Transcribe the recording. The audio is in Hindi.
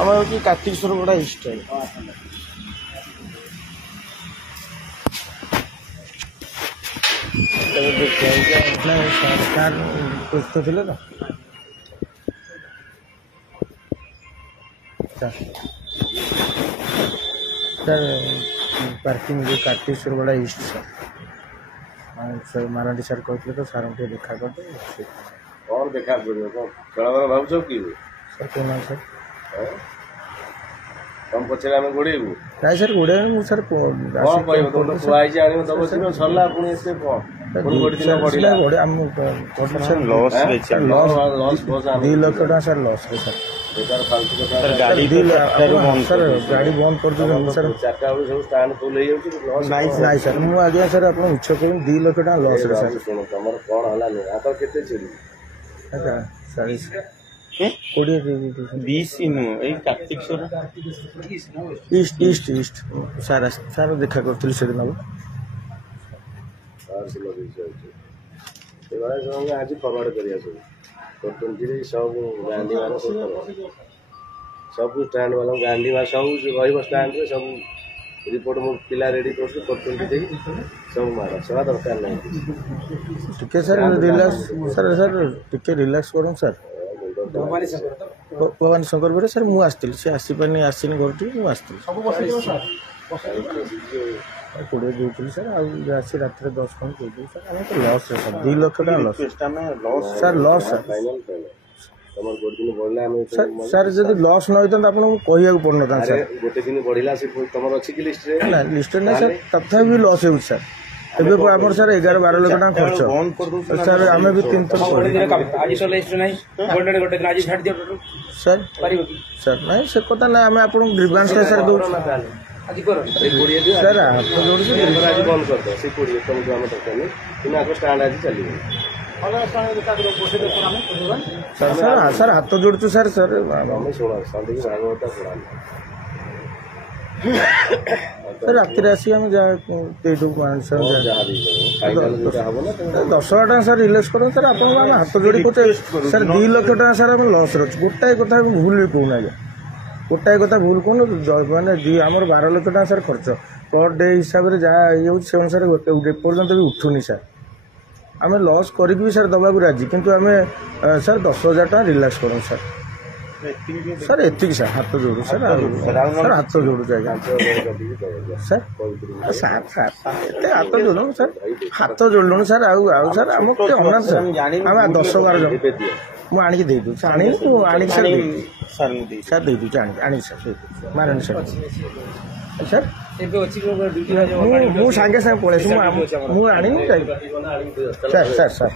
আমার হচ্ছে কার্তিকেশ্বর গোড়া ইস্টাইল। স্যার প্রস্তুত ଥିଲେ ତ सर पार्किंग जो कार्तिकेश्वर गोड़ा ईस्ट सर मारांडी सर कहते तो सार देखा करते कौन देखा खेल भाव कि सर कौन सर तुम पचर आम गोड़ेबू ना सर गोड़े सर कौन कह तुम तो खुआई आने दब सरला पुणी से कौन 2 लाख टका सर लॉस रे सर सर गाड़ी सर गाड़ी बंद कर दो सर 4टा बेलू सब स्टैंड फुल हो जाए सर मु आज्ञा सर आप मिछ कहूँ 2 लाख टका लॉस रे सर शुण तुम कौन है आता के चोरी कोड़े 20 कार्तिकेश्वर ईस्ट ईस्ट ईस्ट सार सार देखा करी से दिन आज फरवर्ड कर सब गांधी मान सब स्टैंड वाला गांधी मान सब स्टैंड में सब रिपोर्ट मु पिला रेडी कर सब मार सेवा दरकार नहीं टिके सर रिलैक्स सर सर टिके रिलैक्स करूँ सर भवानी शंकर बेरे सर मुझे आसती सी आसपारे आसनी घर टी मुझे कोड़े दूसरी सर आसी रात 10 खंड कही सर आम तो लॉस है सर 2 लाख टका loss sir loss sir sir जब लॉस न होता आपको कह पड़ना सर गोटे दिन बढ़ला तुम अच्छी कि लिस्ट ना लिस्ट ना सर तथापि लॉस हो सर एबे आम सर 11-12 लाख टका खर्च सर आम भी 3 थर सर सर नहीं से कथा ना आम आप ग्रीवांस सर दो सर आप आज बंद कर दो तुमको आम दरकार नहीं आगे स्टैंड आज चलिए सर सर सर हाथ जोड़ू सर सर शुण सन्दी भागवत शुणा सर राति आसी आम जहाँ 10 टका सर रिलैक्स कर सर आप हाथ जोड़ी कहे सर 2 लाख टका सर आम लस रही गोटाए कथा भूल भी कहूना आज्ञा गोटाए कथा भूल कहूँ मैंने आम 12 लाख टका सर खर्च पर डे हिसाब से जहाँ ये से अनुसार पर्यटन भी उठुनी सर आम लॉस कर सर दबा राजी किंतु आम सर 10,000 टका रिलैक्स करूँ सर सर एति सर हाथ जोड़ू सर सर हाथ जोड़ू आज्ञा सर सर हाथ जोड़ू सर हाथ जोड़लुन सर आउ सर आम अनाथ सर आम 10-12 जन मुझे आणिक दे दूँ आनी सर सर दे दूँ आनी सर मारानी सर सर मुझे सागे सागे पलैसी मुझे आनी सर सर सर